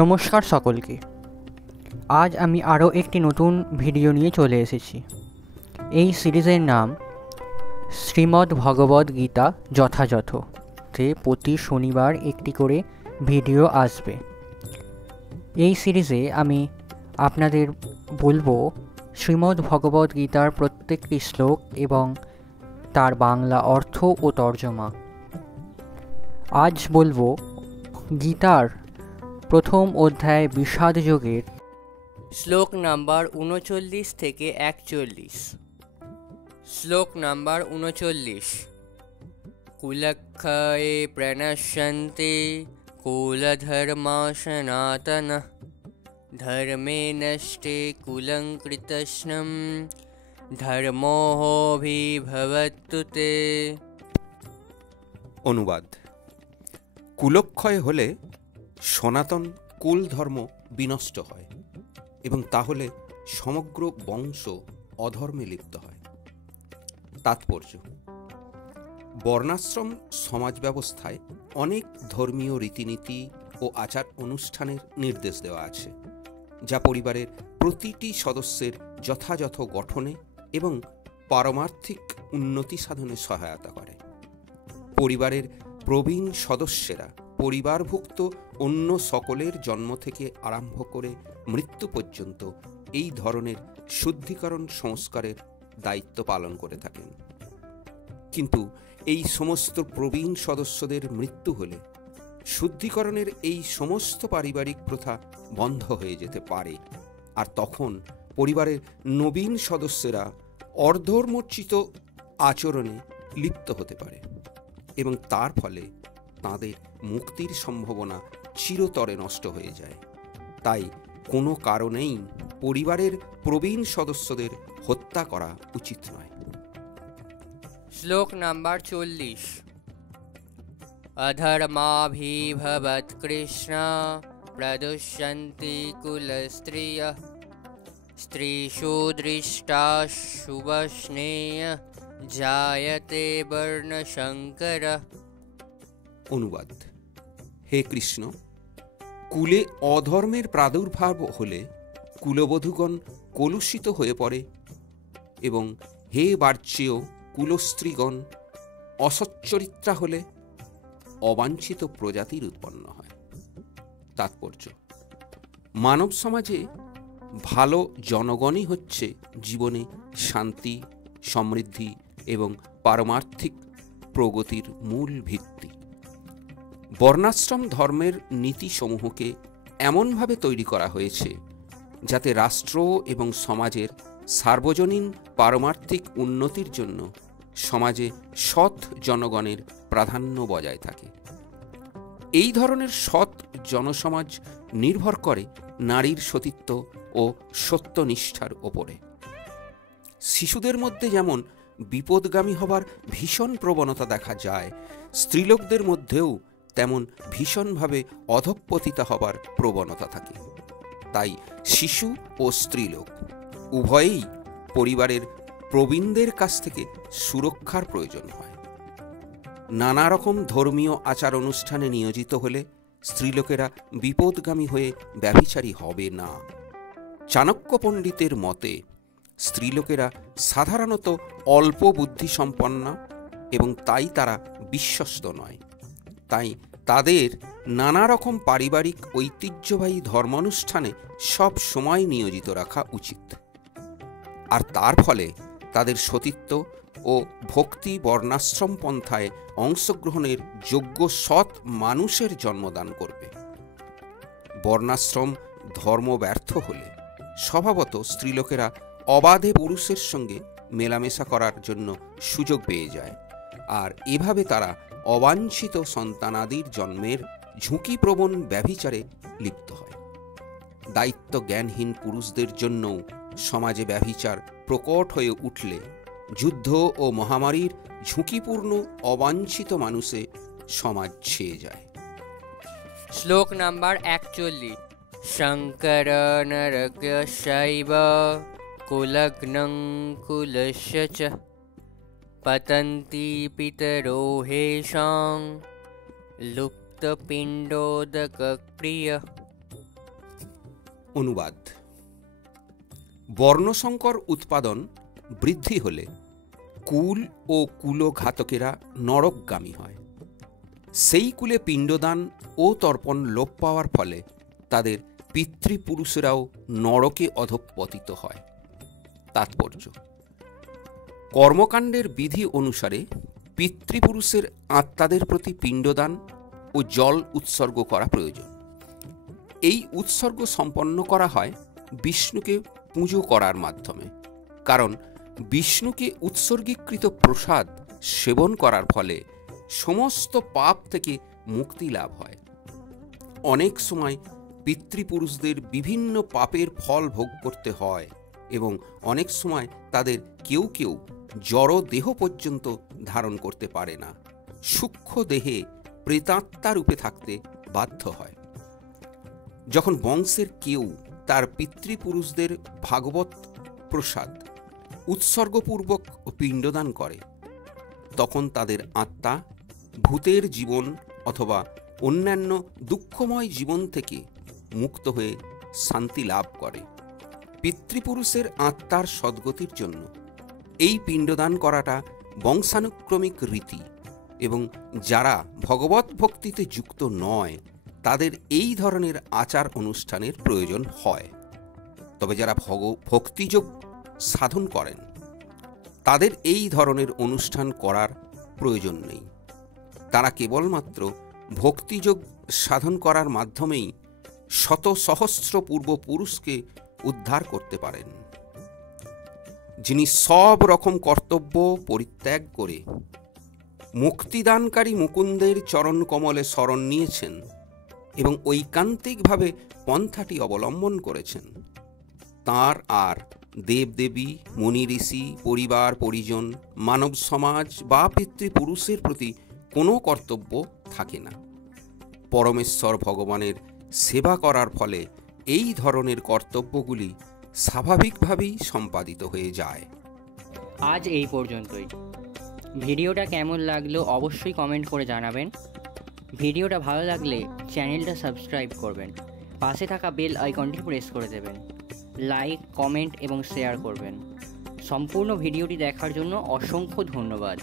নমস্কার সকলকে। আজ আমি আরও একটি নতুন ভিডিও নিয়ে চলে এসেছি। এই সিরিজের নাম শ্রীমদ্ ভগবদ্ গীতা যথাযথ, তে প্রতি শনিবার একটি করে ভিডিও আসবে। এই সিরিজে আমি আপনাদের বলবো শ্রীমদ্ ভগবদ্ গীতার প্রত্যেকটি শ্লোক এবং তার বাংলা অর্থ ও তর্জমা। আজ বলবো গীতার প্রথম অধ্যায় বিষাদ যোগের শ্লোক নাম্বার ৩৯ থেকে ৪১। শ্লোক নাম্বার ৩৯। কুলক্ষয়ে প্রণশ্যন্তে কুলধর্মা সনাতনঃ ধর্মে নষ্টে কুলং কৃতস্নম ধর্মোऽভিভবতু তে। অনুবাদ: কুলক্ষয় হলে সনাতন কুল ধর্ম বিনষ্ট হয় এবং তাহলে সমগ্র বংশ অধর্মে লিপ্ত হয়। তাৎপর্য: বর্ণাশ্রম সমাজ ব্যবস্থায় অনেক ধর্মীয় রীতিনীতি ও আচার অনুষ্ঠানের নির্দেশ দেওয়া আছে, যা পরিবারের প্রতিটি সদস্যের যথাযথ গঠনে এবং পারমার্থিক উন্নতি সাধনে সহায়তা করে। পরিবারের প্রবীণ সদস্যেরা পরিবারভুক্ত অন্য সকলের জন্ম থেকে আরম্ভ করে মৃত্যু পর্যন্ত এই ধরনের শুদ্ধিকরণ সংস্কারের দায়িত্ব পালন করে থাকেন। কিন্তু এই সমস্ত প্রবীণ সদস্যদের মৃত্যু হলে শুদ্ধিকরণের এই সমস্ত পারিবারিক প্রথা বন্ধ হয়ে যেতে পারে, আর তখন পরিবারের নবীন সদস্যরা অর্ধর্মোচিত আচরণে লিপ্ত হতে পারে এবং তার ফলে তাদের মুক্তির সম্ভাবনা চিরতরে নষ্ট হয়ে যায়। তাই কোনো কারণেই পরিবারের প্রবীণ সদস্যদের হত্যা করা উচিত নয়। শ্লোক নাম্বার ৪০। অধর্মাভিভবৎ কৃষ্ণ প্রদুষ্যন্তি কুলস্ত্রিয়ঃ স্ত্রীষু দৃষ্টাশুভস্নেয় জায়তে বর্ণশঙ্করঃ। অনুবাদ: হে কৃষ্ণ, কুলে অধর্মের প্রাদুর্ভাব হলে কুলবধূগণ কলুষিত হয়ে পড়ে এবং হে বার্চেয় কুলস্ত্রীগণ অসচ্চরিত্রা হলে অবাঞ্ছিত প্রজাতির উৎপন্ন হয়। তাৎপর্য: মানব সমাজে ভালো জনগণই হচ্ছে জীবনে শান্তি, সমৃদ্ধি এবং পারমার্থিক প্রগতির মূল ভিত্তি। বর্ণাশ্রম ধর্মের নীতিসমূহকে এমনভাবে তৈরি করা হয়েছে যাতে রাষ্ট্র এবং সমাজের সার্বজনীন পারমার্থিক উন্নতির জন্য সমাজে সৎ জনগণের প্রাধান্য বজায় থাকে। এই ধরনের সৎ জনসমাজ নির্ভর করে নারীর সতীত্ব ও সত্যনিষ্ঠার ওপরে। শিশুদের মধ্যে যেমন বিপদগামী হবার ভীষণ প্রবণতা দেখা যায়, স্ত্রীলোকদের মধ্যেও তেমন ভীষণভাবে অধঃপতিতা হবার প্রবণতা থাকে। তাই শিশু ও স্ত্রীলোক উভয়েই পরিবারের প্রবীণদের কাছ থেকে সুরক্ষার প্রয়োজন হয়। নানা রকম ধর্মীয় আচার অনুষ্ঠানে নিয়োজিত হলে স্ত্রীলোকেরা বিপদগামী হয়ে ব্যভিচারী হবে না। চাণক্য পণ্ডিতের মতে স্ত্রীলোকেরা সাধারণত অল্প বুদ্ধিসম্পন্না এবং তাই তারা বিশ্বস্ত নয়। তাই তাদের নানা রকম পারিবারিক ঐতিহ্যবাহী ধর্মানুষ্ঠানে সব সময় নিয়োজিত রাখা উচিত, আর তার ফলে তাদের সতীত্ব ও ভক্তি বর্ণাশ্রম পন্থায় অংশগ্রহণের যোগ্য সৎ মানুষের জন্মদান করবে। বর্ণাশ্রম ধর্ম ব্যর্থ হলে স্বভাবত স্ত্রীলোকেরা অবাধে পুরুষের সঙ্গে মেলামেশা করার জন্য সুযোগ পেয়ে যায়, আর এভাবে তারা অবাঞ্ছিত সন্তানাদির জন্মের ঝুঁকিপ্রবণ ব্যভিচারে লিপ্ত হয়। দায়িত্ব জ্ঞানহীন পুরুষদের জন্যও সমাজে ব্যভিচার প্রকট হয়ে উঠলে যুদ্ধ ও মহামারীর ঝুঁকিপূর্ণ অবাঞ্ছিত মানুষে সমাজ ছেয়ে যায়। শ্লোক নাম্বার ৪১। শঙ্কর নরকশৈব কুলগ্নং কুলস্য চ পতন্তি পিতরো হেষাং লুপ্তপিণ্ডোদকক্রিয়। অনুবাদ। বর্ণসংকর উৎপাদন বৃদ্ধি হলে কুল ও কুলঘাতকেরা নরকগামী হয়। সেই কুলে পিণ্ডদান ও তর্পণ লোপ পাওয়ার ফলে তাদের পিতৃপুরুষেরাও নরকে অধঃপতিত হয়। তাৎপর্য: কর্মকাণ্ডের বিধি অনুসারে পিতৃপুরুষের আত্মাদের প্রতি পিণ্ডদান ও জল উৎসর্গ করা প্রয়োজন। এই উৎসর্গ সম্পন্ন করা হয় বিষ্ণুকে পুজো করার মাধ্যমে, কারণ বিষ্ণুকে উৎসর্গীকৃত প্রসাদ সেবন করার ফলে সমস্ত পাপ থেকে মুক্তি লাভ হয়। অনেক সময় পিতৃপুরুষদের বিভিন্ন পাপের ফল ভোগ করতে হয় এবং অনেক সময় তাদের কেউ কেউ জড় দেহ পর্যন্ত ধারণ করতে পারে না, সূক্ষ্ম দেহে প্রেতাত্মা রূপে থাকতে বাধ্য হয়। যখন বংশের কেউ তার পিতৃপুরুষদের ভাগবত প্রসাদ উৎসর্গপূর্বক পিণ্ডদান করে, তখন তাদের আত্মা ভূতের জীবন অথবা অন্যান্য দুঃখময় জীবন থেকে মুক্ত হয়ে শান্তি লাভ করে। পিতৃপুরুষের আত্মার সদ্গতির জন্য এই পিণ্ডদান করাটা বংশানুক্রমিক রীতি এবং যারা ভগবত ভক্তিতে যুক্ত নয় তাদের এই ধরনের আচার অনুষ্ঠানের প্রয়োজন হয়। তবে যারা ভক্তিযোগ সাধন করেন তাদের এই ধরনের অনুষ্ঠান করার প্রয়োজন নেই। তারা কেবলমাত্র ভক্তিযোগ সাধন করার মাধ্যমেই শত সহস্র পূর্বপুরুষকে উদ্ধার করতে পারেন। যিনি সব রকম কর্তব্য পরিত্যাগ করে মুক্তিদানকারী মুকুন্দের চরণ কমলে শরণ নিয়েছেন এবং ঐকান্তিকভাবে পন্থাটি অবলম্বন করেছেন, তাঁর আর দেবদেবী, মুনি ঋষি, পরিবার পরিজন, মানব সমাজ বা পিতৃপুরুষের প্রতি কোনো কর্তব্য থাকে না। পরমেশ্বর ভগবানের সেবা করার ফলে এই ধরনের কর্তব্যগুলি স্বাভাবিকভাবেই সম্পাদিত হয়ে যায়। আজ এই পর্যন্তই। ভিডিওটা কেমন লাগলো অবশ্যই কমেন্ট করে জানাবেন। ভিডিওটা ভালো লাগলে চ্যানেলটা সাবস্ক্রাইব করবেন, পাশে থাকা বেল আইকনটি প্রেস করে দেবেন, লাইক, কমেন্ট এবং শেয়ার করবেন। সম্পূর্ণ ভিডিওটি দেখার জন্য অসংখ্য ধন্যবাদ।